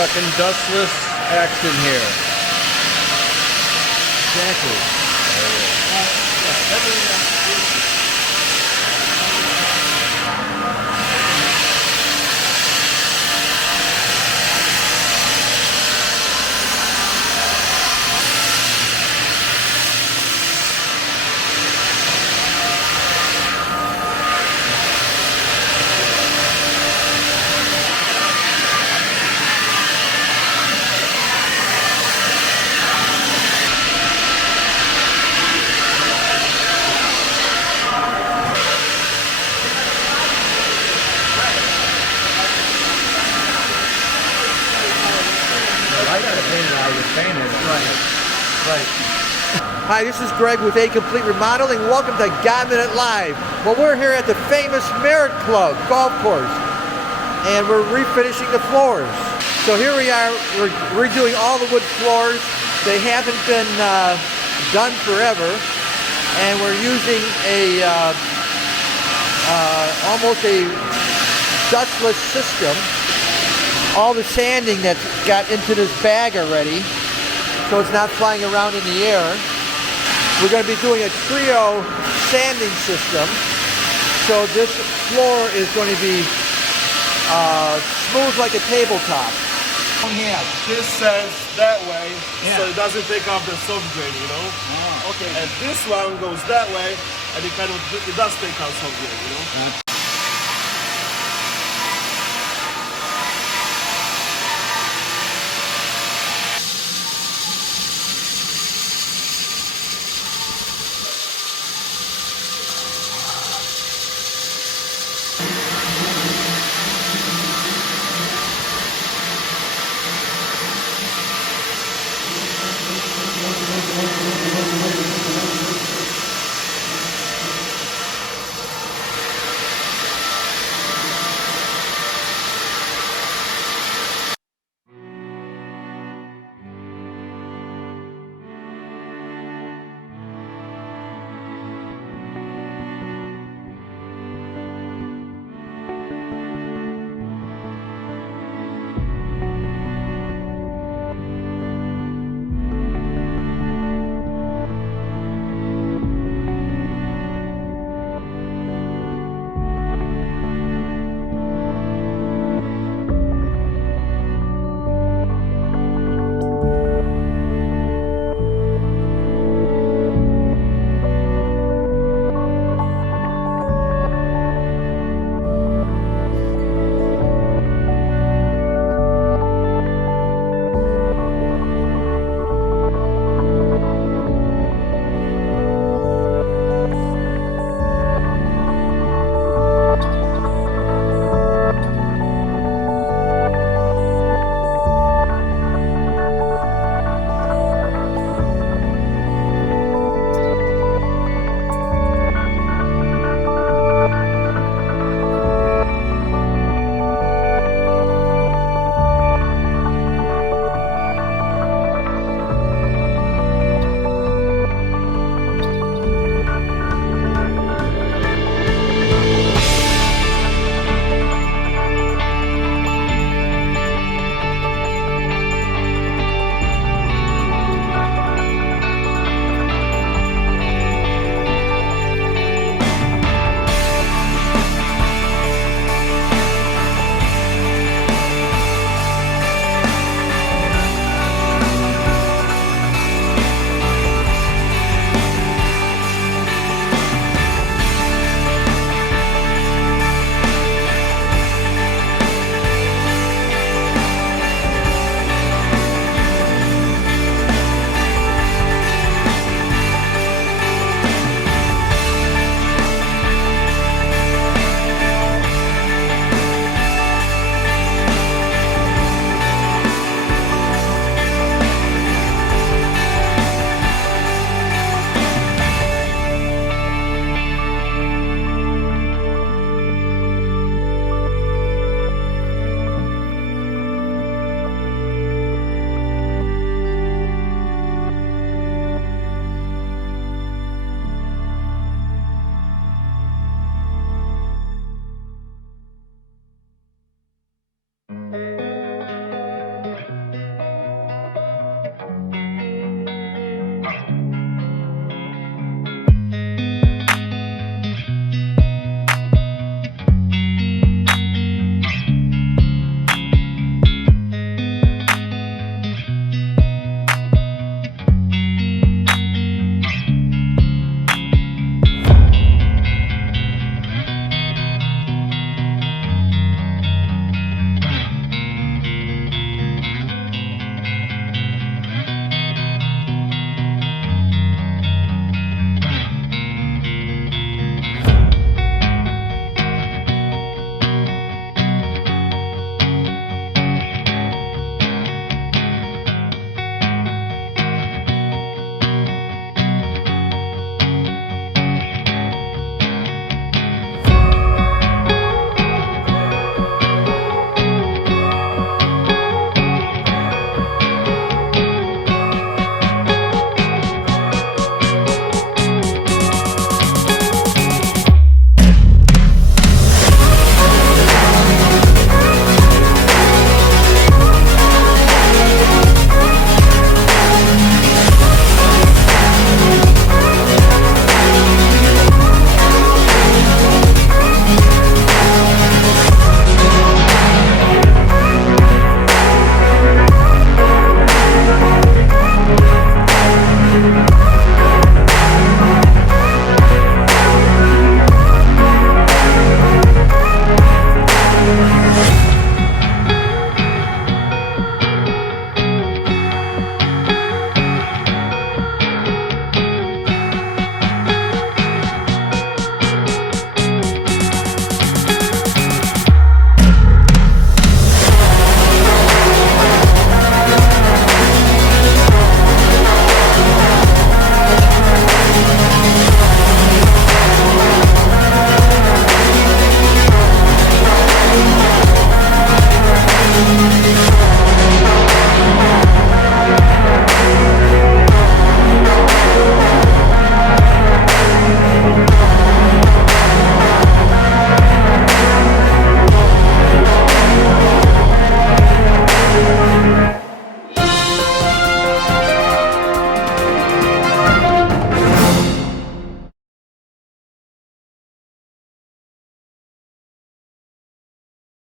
talking dustless action here. Exactly. Right. Hi, this is Greg with A Complete Remodeling. Welcome to God Minute Live. Well, we're here at the famous Merritt Club golf course, and we're refinishing the floors. So here we are, we're redoing all the wood floors. They haven't been done forever, and we're using a almost a dustless system. All the sanding that's got into this bag already, so it's not flying around in the air. We're going to be doing a trio sanding system, so this floor is going to be smooth like a tabletop. This says that way, so it doesn't take off the soft grain, you know? Oh, okay. And this one goes that way, and it does take out soft grain, you know?